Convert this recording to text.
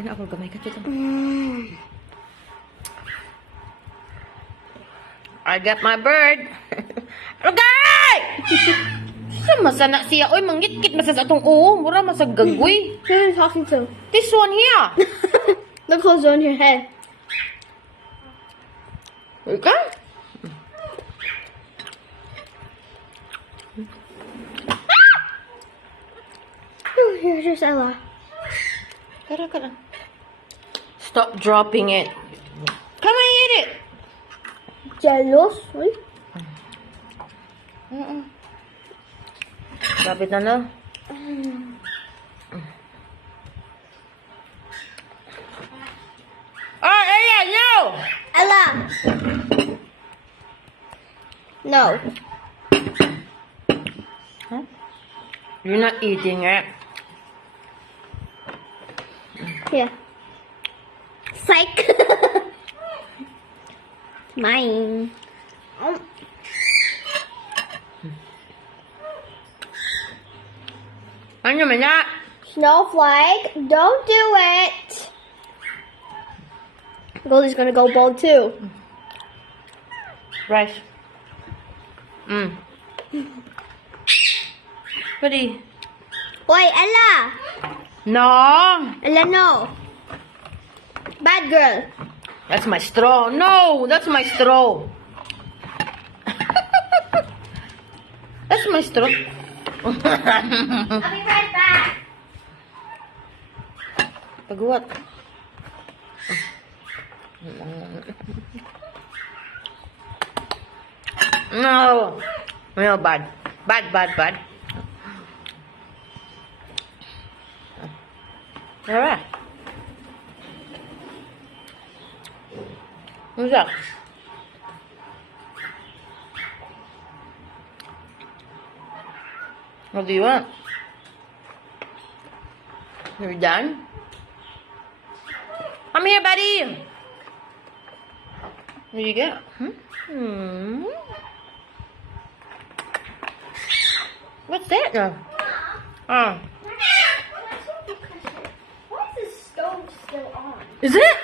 Ano ako gamay ka dito? I got my bird. Rugay! Sa masana siya. Oy, manggit-kit masas atong mura masagagoy. Who are you talking to? This one here. The clothes are on your head. Okay. Oh, here's Ella. Kara. Stop dropping it. Come on, eat it. Jealous? Wait. Lapit na na. Oh, Ella, no! Ella! No. Huh? You're not eating it. Here. Psych! Mine. Ano man na? Snowflake, don't do it! Goldie's gonna go bald too. Rice. Buddy. Wait, Ella! No! Ella, no. Bad girl. That's my straw. No! That's my straw. That's my straw. I'll be right back. Pagwat. No. No, bad. Bad. Alright. What's that? What do you want? You're done? Come here, buddy. What do you get? What's that now? Oh. Why is the stove still on? Is it?